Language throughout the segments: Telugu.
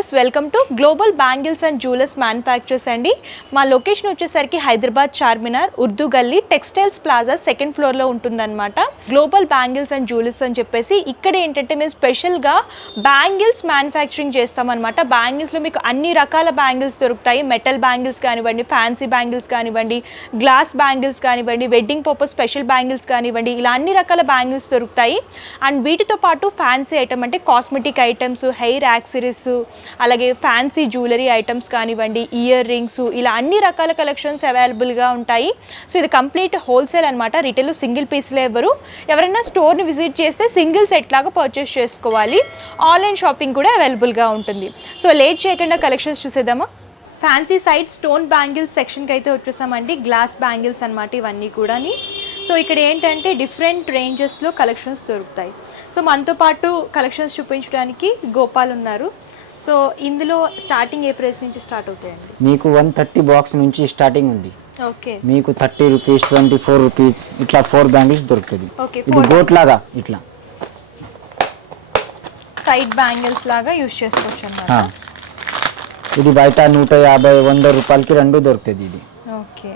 Viewers, welcome to global bangles and jewellers manufacturers అండి. మా లొకేషన్ వచ్చేసరికి హైదరాబాద్ చార్మినార్ ఉర్దూ గల్లీ టెక్స్టైల్స్ ప్లాజా సెకండ్ ఫ్లోర్లో ఉంటుందన్నమాట. గ్లోబల్ బ్యాంగిల్స్ అండ్ జ్యువెలర్స్ అని చెప్పేసి ఇక్కడ ఏంటంటే మేము స్పెషల్గా బ్యాంగిల్స్ మ్యానుఫ్యాక్చరింగ్ చేస్తామన్నమాట. బ్యాంగిల్స్లో మీకు అన్ని రకాల బ్యాంగిల్స్ దొరుకుతాయి. మెటల్ బ్యాంగిల్స్ కానివ్వండి, ఫ్యాన్సీ బ్యాంగిల్స్ కానివ్వండి, గ్లాస్ బ్యాంగిల్స్ కానివ్వండి, వెడ్డింగ్ పర్పస్ స్పెషల్ బ్యాంగిల్స్ కానివ్వండి, ఇలా అన్ని రకాల బ్యాంగిల్స్ దొరుకుతాయి. అండ్ వీటితో పాటు ఫ్యాన్సీ ఐటమ్ అంటే కాస్మెటిక్ ఐటమ్స్, హెయిర్ యాక్సరీస్, అలాగే ఫ్యాన్సీ జ్యువెలరీ ఐటమ్స్ కానివ్వండి, ఇయర్ రింగ్స్, ఇలా అన్ని రకాల కలెక్షన్స్ అవైలబుల్గా ఉంటాయి. సో ఇది కంప్లీట్ హోల్సేల్ అనమాట. రిటైల్ సింగిల్ పీస్లో ఎవరైనా స్టోర్ని విజిట్ చేస్తే సింగిల్ సెట్ లాగా పర్చేస్ చేసుకోవాలి. ఆన్లైన్ షాపింగ్ కూడా అవైలబుల్గా ఉంటుంది. సో లేట్ చేయకుండా కలెక్షన్స్ చూసేద్దామా. ఫ్యాన్సీ సైడ్ స్టోన్ బ్యాంగిల్స్ సెక్షన్కి అయితే వచ్చేసామండి. గ్లాస్ బ్యాంగిల్స్ అనమాట ఇవన్నీ కూడా. సో ఇక్కడ ఏంటంటే డిఫరెంట్ రేంజెస్లో కలెక్షన్స్ దొరుకుతాయి. సో మనతో పాటు కలెక్షన్స్ చూపించడానికి గోపాల్ ఉన్నారు. సో ఇందులో స్టార్టింగ్ ఏ ప్రైస్ నుంచి స్టార్ట్ అవుతాయండి? మీకు 130 బాక్స్ నుంచి స్టార్టింగ్ ఉంది. ఓకే, మీకు 30 రూపీస్, 24 రూపీస్ ఇట్లా 4 బ్యాంగిల్స్ దొరుకుతుంది. ఇది గోట్ లాగా ఇట్లా సైడ్ బ్యాంగిల్స్ లాగా యూజ్ చేసుకోవచ్చు అన్నమాట. ఇది బయట 150, 100 రూపాయలకి 2 దొరుకుతుంది ఇది. ఓకే,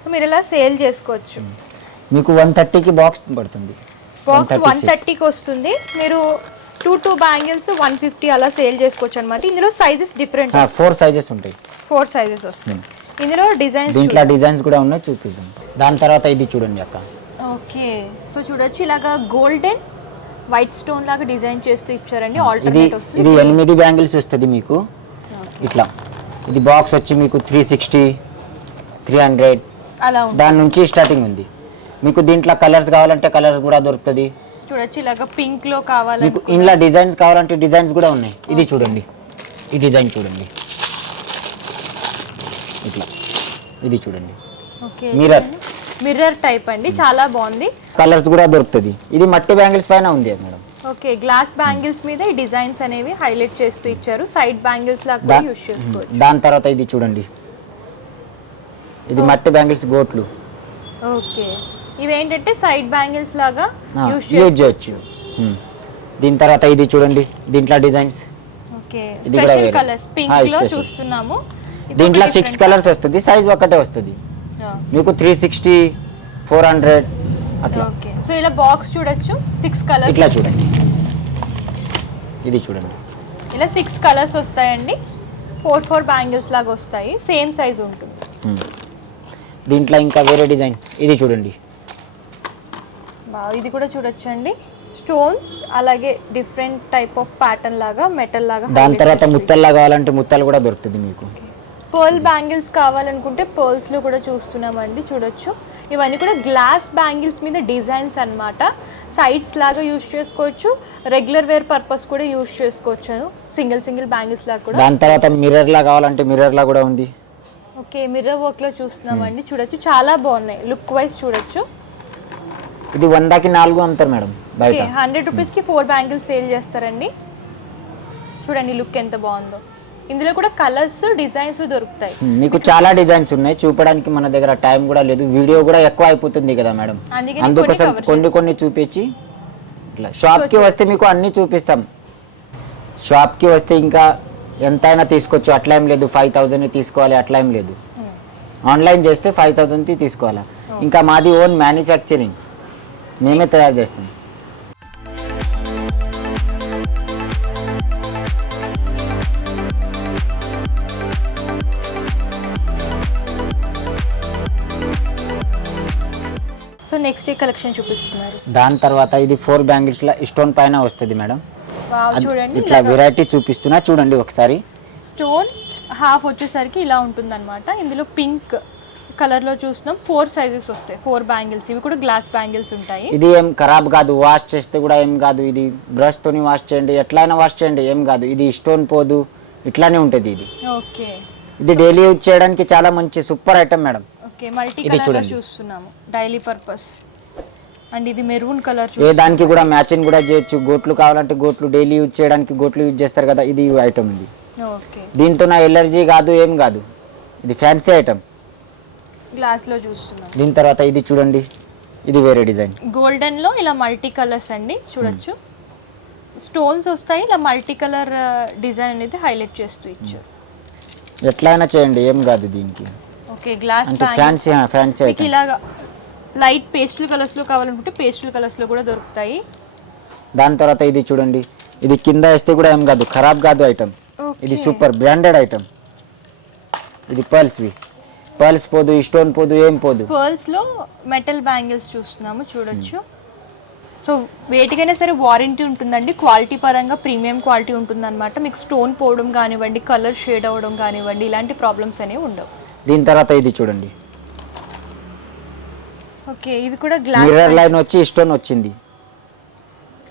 సో మీరు ఇలా సేల్ చేసుకోవచ్చు. మీకు 130కి బాక్స్ పడుతుంది. బాక్స్ 130కి వస్తుంది. మీరు 2 బ్యాంగిల్స్ 150 అలా సేల్ చేసుకోవచ్చు అనమాట. ఇందులో సైజెస్ డిఫరెంట్, 4 సైజెస్ ఉంటాయి. 4 సైజెస్ వస్తాయి. ఇందులో డిజైన్స్, దీంట్లో డిజైన్స్ కూడా ఉన్నాయి, చూపిస్తాం. దాని తర్వాత ఇది చూడండి అక్క. ఓకే, సో చూడొచ్చు ఇలాగా గోల్డెన్ వైట్ స్టోన్ లాగా డిజైన్ చేస్తూ ఇచ్చారండి. ఇది 8 బ్యాంగిల్స్ వస్తుంది మీకు ఇట్లా. ఇది బాక్స్ వచ్చి మీకు 360, 300 అలా దాని నుంచి స్టార్టింగ్ ఉంది. మీకు దీంట్లో కలర్స్ కావాలంటే కలర్స్ కూడా దొరుకుతుంది. చూడొచ్చు ఇలాగా పింక్ లో కావాలి, మీకు ఇంట్లో డిజైన్స్ కావాలంటే డిజైన్స్ కూడా ఉన్నాయి. ఇది చూడండి, ఈ డిజైన్ చూడండి ఇట్లా. ఇది చూడండి, ఓకే, మిర్రర్ టైప్ అండి, చాలా బాగుంది. కలర్స్ కూడా దొరుకుతుంది. ఇది మట్టి బ్యాంగిల్స్ పైన ఉంది మేడం. ఓకే, గ్లాస్ బ్యాంగిల్స్ మీద ఈ డిజైన్స్ అనేవి హైలైట్ చేస్తూ ఇచ్చారు. సైడ్ బ్యాంగిల్స్ లాగా కూడా యూస్ చేసుకోవచ్చు. దాని తర్వాత ఇది చూడండి, ఇది మట్టి బ్యాంగిల్స్ గోట్లు. ఓకే, ఇవేంటంటే సైడ్ బ్యాంగిల్స్ లాగా యూజ్ చేయొచ్చు. దీని తర్వాత ఇది చూడండి, దీంట్లో designs. Okay, special colours pink లో చూస్తున్నాము. దీంట్లో 6 కలర్స్ వస్తుంది. సైజ్ ఒకటే వస్తుంది మీకు 360, 400 అట్లా. ఓకే, సో ఇలా బాక్స్ చూడొచ్చు 6 కలర్స్ ఇట్లా చూడండి. ఇది చూడండి, ఇలా 6 కలర్స్ వస్తాయండి. 4 బ్యాంగిల్స్ లాగా వస్తాయి, సేమ్ సైజ్ ఉంటుంది. దీంట్లో ఇంకా వేరే డిజైన్. ఇది చూడండి, ఇది కూడా చూడొచ్చు అండి. స్టోన్స్ అలాగే డిఫరెంట్ టైప్ ఆఫ్ ప్యాటర్న్ లాగా మెటల్ లాగా. దాని తర్వాత ముత్తల్లా కావాలంటే ముత్తలు కూడా దొరుకుతుంది మీకు. పర్ల్ బ్యాంగిల్స్ కావాలనుకుంటే పర్ల్స్ లో కూడా చూస్తున్నామండి. చూడొచ్చు ఇవన్నీ కూడా గ్లాస్ బ్యాంగిల్స్ మీద డిజైన్స్ అన్నమాట. సైడ్స్ లాగా యూజ్ చేసుకోవచ్చు, రెగ్యులర్ వేర్ పర్పస్ కూడా యూజ్ చేసుకోవచ్చు, సింగిల్ బ్యాంగిల్స్ లాగా కూడా. దాని తర్వాత మిర్రర్ లా కావాలంటే మిర్రర్ లా కూడా ఉంది. ఓకే, మిర్రర్ వర్క్ లో చూస్తున్నామండి. చూడొచ్చు చాలా బాగున్నాయి, లుక్ వైజ్ చూడొచ్చు. ఇది 100కి 4 అమ్ముతారు మేడం బయట. 100 రూపీస్కి 4 బ్యాంగిల్స్ సేల్ చేస్తారండి. చూడండి లుక్ ఎంత బాగుందో. ఇందులో కూడా కలర్స్, డిజైన్స్ దొరుకుతాయి. మీకు చాలా డిజైన్స్ ఉన్నాయి, చూపడానికి మన దగ్గర టైం కూడా లేదు, వీడియో కూడా ఎక్కువ అయిపోతుంది కదా మేడం. అందుకోసం కొన్ని చూపించి ఇట్లా షాప్కి వస్తే మీకు అన్నీ చూపిస్తాం. షాప్కి వస్తే ఇంకా ఎంతైనా తీసుకోవచ్చు, అట్లా ఏం లేదు 5000 తీసుకోవాలి అట్లా ఏం లేదు. ఆన్లైన్ చేస్తే 5000 తీసుకోవాలి. ఇంకా మాది ఓన్ మ్యానుఫ్యాక్చరింగ్, మేమే తయారు చేస్తాం. సో నెక్స్ట్ కలెక్షన్ చూపిస్తున్నారు. దాని తర్వాత ఇది 4 బ్యాంగిల్స్ లా స్టోన్ పైన వస్తుంది మేడం. చూడండి ఇట్లా వెరైటీ చూపిస్తున్నా, చూడండి ఒకసారి. స్టోన్ హాఫ్ వచ్చేసరికి ఇలా ఉంటుంది అనమాట. ఇందులో పింక్ కలర్ లో చూస్తున్నాం. 4 సైజెస్ వస్తాయి, 4 బ్యాంగిల్స్. ఇవి కూడా గ్లాస్ బ్యాంగిల్స్ ఉంటాయి. ఇది ఏం ఖరాబ్ కాదు, వాష్ చేస్తే కూడా ఏం కాదు. ఇది బ్రష్ తోని వాష్ చేయండి, ఎట్లయినా వాష్ చేయండి, ఏం కాదు. ఇది స్టోన్ పోదు, ఇట్లానే ఉంటుంది ఇది. ఓకే, ఇది డైలీ యూజ్ చేయడానికి చాలా మంచి super item madam. Okay, multi colour చూస్తున్నాము, డైలీ పర్పస్. అండ్ ఇది మెరూన్ కలర్. ఏ దానికి కూడా మ్యాచింగ్ కూడా చేయొచ్చు. గోట్లు కావాలంటే గోట్లు డైలీ యూజ్ చేయడానికి గోట్లు యూజ్ చేస్తారు కదా, ఇది ఐటమ్ ఉంది. ఓకే, దీంతో నా ఎలర్జీ కాదు, ఏం కాదు. ఇది ఫ్యాన్సీ ఐటమ్, గ్లాస్ లో చూస్తున్నాం. దీని తర్వాత ఇది చూడండి, ఇది వేరే డిజైన్. గోల్డెన్ లో ఇలా మల్టీ కలర్స్ అండి, చూడొచ్చు. స్టోన్స్ వస్తాయి, ఇలా మల్టీ కలర్ డిజైన్ అనేది హైలైట్ చేస్తూ ఇచ్చారు. ఎట్లయినా చేయండి, ఏం కాదు దీనికి. ఓకే, గ్లాస్ అంటే ఫ్యాన్సీ ఫ్యాన్సీ మీకు ఇలాగా లైట్ పేస్టల్ కలర్స్ లో కావాలనుకుంటే పేస్టల్ కలర్స్ లో కూడా దొరుకుతాయి. దాని తర్వాత ఇది చూడండి, ఇది కింద వేస్తే కూడా ఏం కాదు, ఖరాబ్ కాదు ఐటమ్. ఇది సూపర్ బ్రాండెడ్ ఐటమ్. ఇది పర్ల్స్ పోదు, స్టోన్ పోదు, ఏం పోదు. పర్ల్స్ లో మెటల్ బ్యాంగిల్స్ చూస్తున్నాము, చూడొచ్చు. సో వేటికైనా సరే వారంటీ ఉంటుందండి, క్వాలిటీ పరంగా ప్రీమియం క్వాలిటీ ఉంటుందన్నమాట. మీకు స్టోన్ పోవడం కానివ్వండి, కలర్ షేడ్ అవ్వడం కానివ్వండి, ఇలాంటి ప్రాబ్లమ్స్ అనేవి ఉండవు. దీని తర్వాత ఇది చూడండి, ఓకే, ఇవి కూడా గ్లాస్ మిర్రర్ లైన్ వచ్చి స్టోన్ వచ్చింది,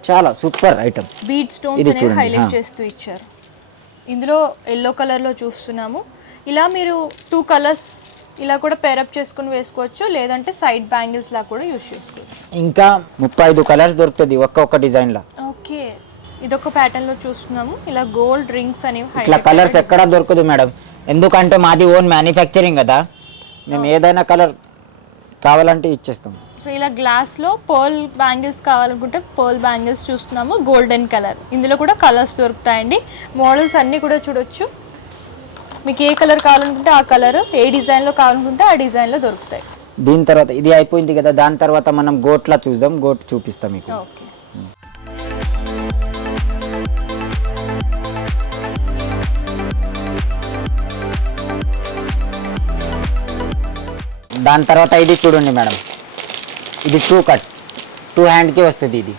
చాలా సూపర్ ఐటమ్. బీడ్ స్టోన్స్ అనేవి హైలైట్ చేస్తూ ఇచ్చారు. ఇందులో ఎల్లో కలర్ లో చూస్తున్నాము. ఇలా మీరు 2 కలర్స్ ఇలా కూడా పేరప్ చేసుకుని వేసుకోవచ్చు, లేదంటే సైడ్ బ్యాంగిల్స్ లా కూడా యూజ్ చేసుకోవచ్చు. ఇంకా 35 కలర్స్ దొరుకుతుంది ఒక్కొక్క డిజైన్ లా. ఓకే, ఇదొక ప్యాటర్న్ లో చూస్తున్నాము. ఇలా గోల్డ్ రింగ్స్ అనేవి ఇట్లా కలర్స్ ఎక్కడ దొరకదు మేడం, ఎందుకంటే మాది ఓన్ మ్యానుఫ్యాక్చరింగ్ కదా, మేము ఏదైనా కలర్ కావాలంటే ఇచ్చేస్తాం. సో ఇలా గ్లాస్ లో పర్ల్ బ్యాంగిల్స్ కావాలనుకుంటే పర్ల్ బ్యాంగిల్స్ చూస్తున్నాము, గోల్డెన్ కలర్. ఇందులో కూడా కలర్స్ దొరుకుతాయండి. మోడల్స్ అన్నీ కూడా చూడొచ్చు. మీకు ఏ కలర్ కావాలనుకుంటే ఆ కలర్, ఏ డిజైన్లో కావాలనుకుంటే ఆ డిజైన్లో దొరుకుతాయి. దీని తర్వాత ఇది అయిపోయింది కదా, దాని తర్వాత మనం గోట్లా చూద్దాం, గోట్ చూపిస్తాం మీకు. ఓకే, దాని తర్వాత ఇది చూడండి మేడం, ఇది 2 కట్ 2 హ్యాండ్కి వస్తుంది ఇది.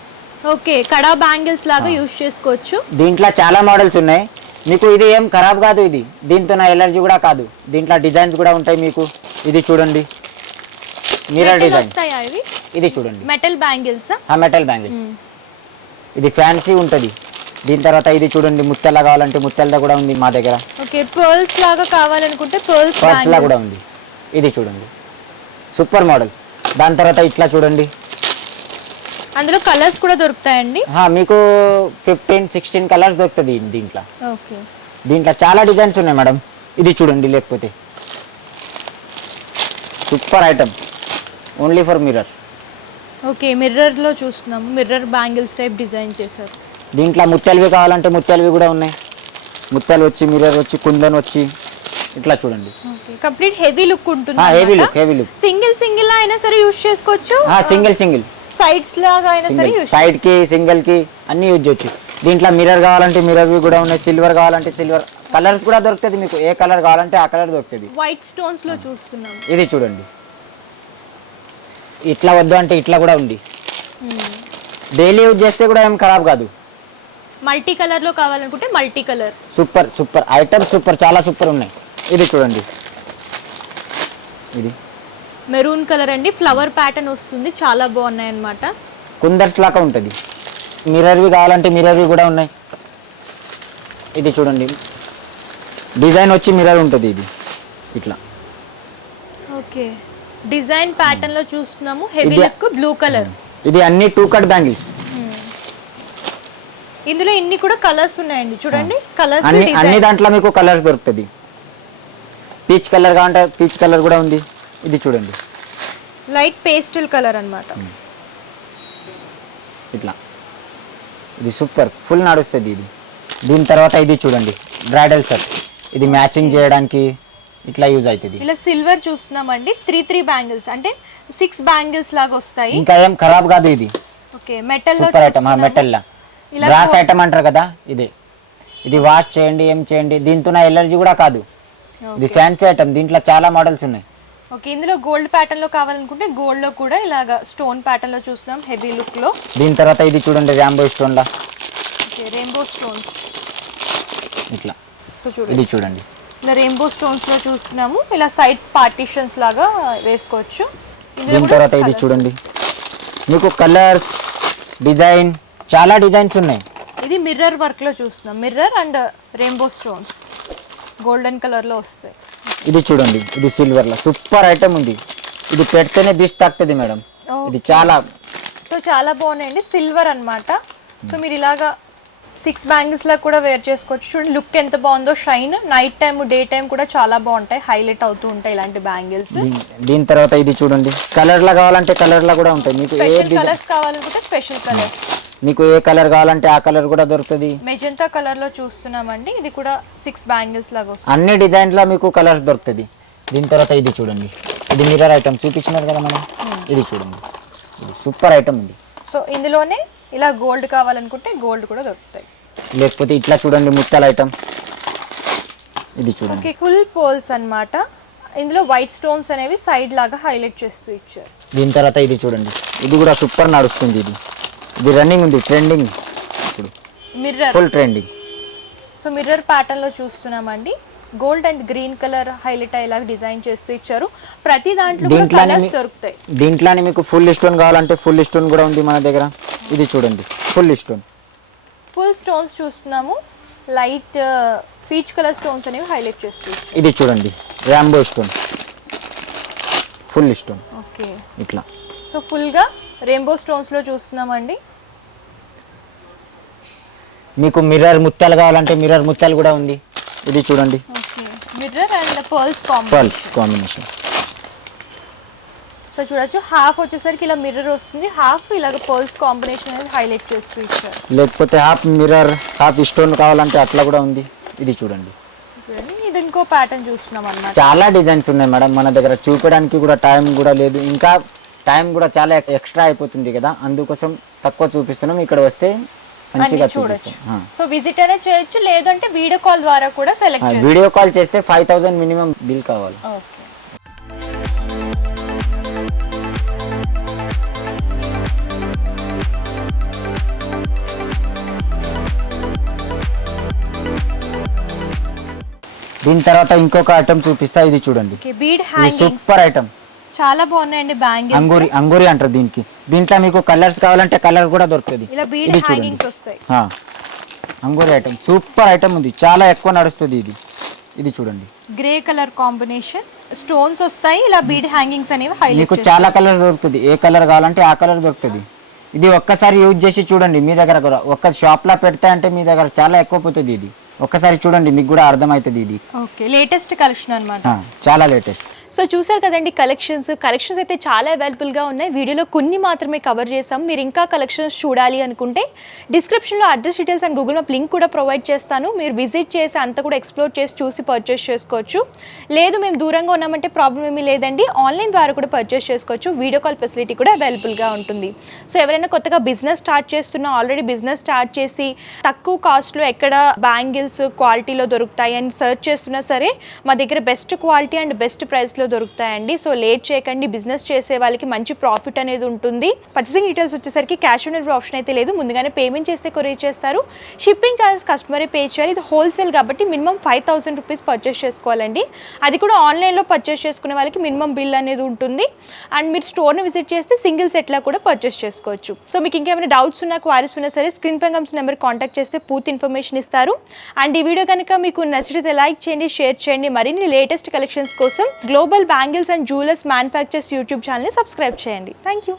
ఓకే, కడా బ్యాంగిల్స్ లాగా యూజ్ చేసుకోవచ్చు. దీంట్లో చాలా మోడల్స్ ఉన్నాయి, మీకు ఇది ఏం ఖరాబ్ కాదు, ఇది దీంతో నా ఎలర్జీ కూడా కాదు. దీంట్లో డిజైన్స్ కూడా ఉంటాయి మీకు. ఇది చూడండి, మిర్రర్ డిజైన్. ఇది చూడండి, మెటల్ బ్యాంగిల్స్. Metal bangles. ఇది ఫ్యాన్సీ ఉంటుంది. దీని తర్వాత ఇది చూడండి, ముత్యాల కావాలంటే ముత్యాలదా కూడా ఉంది మా దగ్గర. ఓకే, పర్ల్స్ లాగా కావాలనుకుంటే పర్ల్స్ లా కూడా ఉంది. ఇది చూడండి, సూపర్ మోడల్. దాని తర్వాత ఇట్లా చూడండి, అందులో కలర్స్ కూడా దొరుకుతాయండి. మీకు 15-16 కలర్స్ దొరుకుతుంది దీంట్లో. ఓకే, దీంట్లో చాలా డిజైన్స్ ఉన్నాయి మేడం. ఇది చూడండి, లేకపోతే super item, only for mirror. Okay, mirror లో చూస్తున్నాము, మిర్రర్ బ్యాంగిల్స్ టైప్ డిజైన్ చేశారు. దీంట్లో ముత్యాలవి కావాలంటే ముత్యాలవి కూడా ఉన్నాయి. ముత్యాలు వచ్చి, మిర్రర్ వచ్చి, కుందన్ వచ్చి, ఇట్లా చూడండి. ఓకే, కంప్లీట్ హెవీ లుక్ ఉంటుంది. Heavy look. సింగిల్ అయినా సరే యూజ్ చేసుకోవచ్చు. సింగిల్ సైడ్స్ లాగా అయినా సరే యూజ్, సైడ్ కి సింగిల్ కి అన్ని యూజ్ చేయొచ్చు. దీంట్లో మిర్రర్ కావాలంటే మిర్రర్వి కూడా ఉన్నాయి, సిల్వర్ కావాలంటే సిల్వర్. కలర్స్ కూడా దొరుకుతుంది మీకు, ఏ కలర్ కావాలంటే ఆ కలర్ దొరుకుతుంది. వైట్ స్టోన్స్ లో చూస్తున్నాం. ఇది చూడండి, ఇట్లా వద్దు అంటే ఇట్లా కూడా ఉంది. డైలీ యూజ్ చేస్తే కూడా ఏం ఖరాబ్ కాదు. మల్టీ కలర్ లో కావాలనుకుంటే మల్టీ కలర్. సూపర్ ఐటమ్, చాలా సూపర్ ఉన్నాయి. ఇది చూడండి, ఇది మెరూన్ కలర్ అండి, ఫ్లవర్ ప్యాటర్న్ వస్తుంది, చాలా బాగున్నాయి అన్నమాట. కుందర్స్ లాగా ఉంటుంది. మిర్రర్వి కావాలంటే మిర్రర్వి కూడా ఉన్నాయి. ఇది చూడండి, డిజైన్ వచ్చి మిర్రర్ ఉంటుంది. ఇది ఇట్లా. ఓకే, డిజైన్ ప్యాటర్న్ లో చూస్తున్నాము, హెవీ లుక్, బ్లూ కలర్. ఇది అన్ని 2 కట్ బ్యాంగిల్స్. ఇందులో ఇన్ని కూడా కలర్స్ ఉన్నాయండి, చూడండి. కలర్స్ అన్ని దాంట్లో మీకు కలర్స్ దొరుకుతుంది. పీచ్ కలర్ కావాలంటే పీచ్ కలర్ కూడా ఉంది. ఇది చూడండి, లైట్ పేస్టల్ కలర్ అన్నమాట. ఇట్లా ఇది సూపర్, ఫుల్ నడుస్తుంది ఇది. దీని తర్వాత ఇది చూడండి, బ్రైడల్ సెట్. ఇది మ్యాచింగ్ చేయడానికి ఇట్లా యూజ్ అవుతుంది. ఇలా సిల్వర్ చూస్తున్నామండి, 3 బ్యాంగిల్స్ అంటే 6 బ్యాంగిల్స్ లాగా వస్తాయి. ఇంకా ఏం ఖరాబ్ కాదు ఇది. ఓకే, మెటల్ లో సూపర్ ఐటమ్. మెటల్ లా బ్రాస్ ఐటమ్ అంటారు కదా, ఇదే. ఇది వాష్ చేయండి, ఏం చేయండి, దీంతో నా ఎలర్జీ కూడా కాదు. ఇది ఫ్యాన్సీ ఐటమ్. దీంట్లో చాలా మోడల్స్ ఉన్నాయి. ఓకే, ఇందులో గోల్డ్ ప్యాటర్న్ లో కావాలనుకుంటే గోల్డ్ లో కూడా ఇలాగా స్టోన్ ప్యాటర్న్ లో చూస్తున్నాం, హెవీ లుక్ లో. దీని తర్వాత ఇది చూడండి, రాంబో స్టోన్ లా. ఓకే, రెయిన్బో స్టోన్స్ ఇట్లా. సో చూడండి, ఇది చూడండి, ఇలా రెయిన్బో స్టోన్స్ లో చూస్తున్నాము. ఇలా సైడ్స్ పార్టీషన్స్ లాగా వేసుకోవచ్చు. దీని తర్వాత ఇది చూడండి, మీకు కలర్స్, డిజైన్, చాలా డిజైన్స్ ఉన్నాయి. ఇది మిర్రర్ వర్క్ లో చూస్తున్నాం, mirror and rainbow stones golden colour లో వస్తాయి. ఇది చూడండి, ఇది సిల్వర్ లో సూపర్ ఐటమ్ ఉంది. ఇది పెడితేనే దిస్ తాకుతుంది మేడం. ఇది చాలా బాగున్నాయండి, సిల్వర్ అన్నమాట. సో మీరు ఇలాగా 6 బ్యాంగిల్స్ లా కూడా వేర్ చేసుకోవచ్చు. చూడండి లుక్ ఎంత బాగుందో, shine. Night time, day time కూడా చాలా బాగుంటాయి, హైలైట్ అవుతూ ఉంటాయి ఇలాంటి బ్యాంగిల్స్. దీని తర్వాత ఇది చూడండి, కలర్ లా కావాలంటే కలర్ లా కూడా ఉంటాయి. మీకు ఏ కలర్స్ కావాలనుకుంటే స్పెషల్ కలర్స్. మీకు ఏ కలర్ కావాలంటే ఆ కలర్ కూడా దొరుకుతుంది. మెజెంటా కలర్ లో చూస్తున్నామండి, ఇది కూడా 6 బ్యాంగిల్స్ లాగా వస్తుంది. అన్ని డిజైన్లో మీకు కలర్స్ దొరుకుతుంది. దీని తర్వాత ఇది చూడండి, ఇది మిర్రర్ ఐటమ్ చూపించినారు కదా మనం, ఇది చూడండి, ఇది సూపర్ ఐటమ్ ఉంది. సో ఇందులోనే ఇలా గోల్డ్ కావాలనుకుంటే గోల్డ్ కూడా దొరుకుతాయి, లేకపోతే ఇట్లా చూడండి ముత్యాల ఐటమ్, ఇది చూడండి. ఓకే, ఫుల్ పోల్స్ అన్నమాట. ఇందులో వైట్ స్టోన్స్ అనేవి సైడ్ లాగా హైలైట్ చేస్తూ ఇచ్చారు. దీని తర్వాత ఇది చూడండి, ఇది కూడా సూపర్ నడుస్తుంది. ఇది రన్నింగ్ ఉంది, ట్రెండింగ్ ఇప్పుడు, mirror, full trending. So mirror pattern లో చూస్తున్నామండి. Gold and green colour highlight అయ్యేలాగా డిజైన్ చేస్తూ ఇచ్చారు. ప్రతి దాంట్లో కూడా కలర్స్ దొరుకుతాయి. దీంట్లోనే మీకు ఫుల్ స్టోన్ కావాలంటే ఫుల్ స్టోన్ కూడా ఉంది మన దగ్గర. ఇది చూడండి, ఫుల్ స్టోన్, ఫుల్ స్టోన్స్ చూస్తున్నాము. లైట్ పీచ్ కలర్ స్టోన్స్ అనేవి హైలైట్ చేస్తూ ఇచ్చారు. ఇది చూడండి, Rambo stone, full stone. Okay, ఇట్లా సో ఫుల్ గా రెయిన్బో స్టోన్స్ లో చూస్తున్నామండి. మీకు మిర్రర్ ముత్యాలు కావాలంటే మిర్రర్ ముత్యాలు కూడా ఉంది. ఇది చూడండి, okay, mirror and pearls combination. So చూడొచ్చు, హాఫ్ వచ్చేసరికి ఇలా మిర్రర్ వస్తుంది, హాఫ్ ఇలాగ పర్ల్స్ కాంబినేషన్ అనేది హైలైట్ చేస్తూ ఇచ్చారు. లేకపోతే హాఫ్ మిర్రర్ హాఫ్ స్టోన్ కావాలంటే అట్లా కూడా ఉంది. ఇది చూడండి, ఇది ఇంకో ప్యాటర్న్ చూస్తున్నాం అన్నమాట. చాలా డిజైన్స్ ఉన్నాయి మేడం మన దగ్గర, చూపడానికి కూడా టైం కూడా లేదు, ఇంకా టైం కూడా చాలా ఎక్స్ట్రా అయిపోతుంది కదా, అందుకోసం తక్కువ చూపిస్తున్నాం. ఇక్కడ వస్తే మంచిగా చూపిస్తాం. సో విజిట్ అయినా చేయొచ్చు, లేదంటే వీడియో కాల్ ద్వారా కూడా సెలెక్ట్ చేయొచ్చు. వీడియో కాల్ చేస్తే 5000 మినిమం బిల్ కావాలి. ఓకే, దీని తర్వాత ఇంకొక ఐటమ్ చూపిస్తా. ఇది చూడండి, బీడ్ ఇది హ్యాంగింగ్స్ సూపర్ ఐటమ్, చాలా బాగున్నాయండి బ్యాంగిల్స్. అంగూరి అంటారు దీనికి. దీంట్లో మీకు కలర్స్ కావాలంటే కలర్ కూడా దొరుకుతుంది. ఇలా బీడ్ హ్యాంగింగ్స్ వస్తాయి. అంగూరి ఐటమ్ సూపర్ ఐటమ్ ఉంది, చాలా ఎక్కువ నడుస్తుంది. ఇది చూడండి, గ్రే కలర్ కాంబినేషన్ స్టోన్స్ వస్తాయి, ఇలా బీడ్ హ్యాంగింగ్స్ అనేవి హైలైట్. మీకు చాలా కలర్ దొరుకుతుంది, ఏ కలర్ కావాలంటే ఆ కలర్ దొరుకుతుంది. ఇది ఒక్కసారి యూజ్ చేసి చూడండి, మీ దగ్గర కూడా ఒక్క షాప్ లో పెడతా అంటే మీ దగ్గర చాలా ఎక్కువ పోతుంది. ఇది ఒక్కసారి చూడండి, మీకు కూడా అర్థమవుతుంది. ఇది ఓకే, లేటెస్ట్ కలెక్షన్ అన్నమాట, చాలా లేటెస్ట్. సో చూసారు కదండి కలెక్షన్స్ అయితే చాలా అవైలబుల్గా ఉన్నాయి. వీడియోలో కొన్ని మాత్రమే కవర్ చేసాం. మీరు ఇంకా కలెక్షన్స్ చూడాలి అనుకుంటే డిస్క్రిప్షన్లో address details and Google map link కూడా ప్రొవైడ్ చేస్తాను. మీరు విజిట్ చేసి అంతా కూడా ఎక్స్ప్లోర్ చేసి చూసి పర్చేస్ చేసుకోవచ్చు. లేదు మేము దూరంగా ఉన్నామంటే ప్రాబ్లం ఏమీ లేదండి, ఆన్లైన్ ద్వారా కూడా పర్చేస్ చేసుకోవచ్చు. వీడియో కాల్ ఫెసిలిటీ కూడా అవైలబుల్గా ఉంటుంది. సో ఎవరైనా కొత్తగా బిజినెస్ స్టార్ట్ చేస్తున్నా, ఆల్రెడీ బిజినెస్ స్టార్ట్ చేసి తక్కువ కాస్ట్లో ఎక్కడ బ్యాంగిల్స్ క్వాలిటీలో దొరుకుతాయి అని సర్చ్ చేస్తున్నా సరే, మా దగ్గర బెస్ట్ క్వాలిటీ అండ్ బెస్ట్ ప్రైస్లో దొరుకుతాయండి. సో లేట్ చేయకండి, బిజినెస్ చేసే వాళ్ళకి మంచి ప్రాఫిట్ అనేది ఉంటుంది. పర్చేసింగ్ డీటెయిల్స్ వచ్చేసరికి క్యాష్ ఆన్ డెలివరీ ఆప్షన్ అయితే లేదు, ముందుగానే పేమెంట్ చేస్తే కొరియర్ చేస్తారు. షిప్పింగ్ ఛార్జెస్ కస్టమరే పే చేయాలి. ఇది హోల్సేల్ కాబట్టి మినిమం 5000 రూపీస్ పర్చేస్ చేసుకోవాలండి. అది కూడా ఆన్లైన్లో పర్చేస్ చేసుకునే వాళ్ళకి మినిమం బిల్ అనేది ఉంటుంది. అండ్ మీరు స్టోర్ని విజిట్ చేస్తే సింగిల్ సెట్లా కూడా పర్చేస్ చేసుకోవచ్చు. సో మీకు ఇంకేమైనా డౌట్స్ ఉన్నా, క్వారీస్ ఉన్నా సరే స్క్రీన్ పై కనిపిస్తున్న నెంబర్ కాంటాక్ట్ చేస్తే పూర్తి ఇన్ఫర్మేషన్ ఇస్తారు. అండ్ ఈ వీడియో కనుక మీకు నచ్చితే లైక్ చేయండి, షేర్ చేయండి. మరిన్ని లేటెస్ట్ కలెక్షన్స్ కోసం global bangles and jewellers manufactures YouTube ఛానల్ని సబ్స్క్రైబ్ చేయండి. Thank you.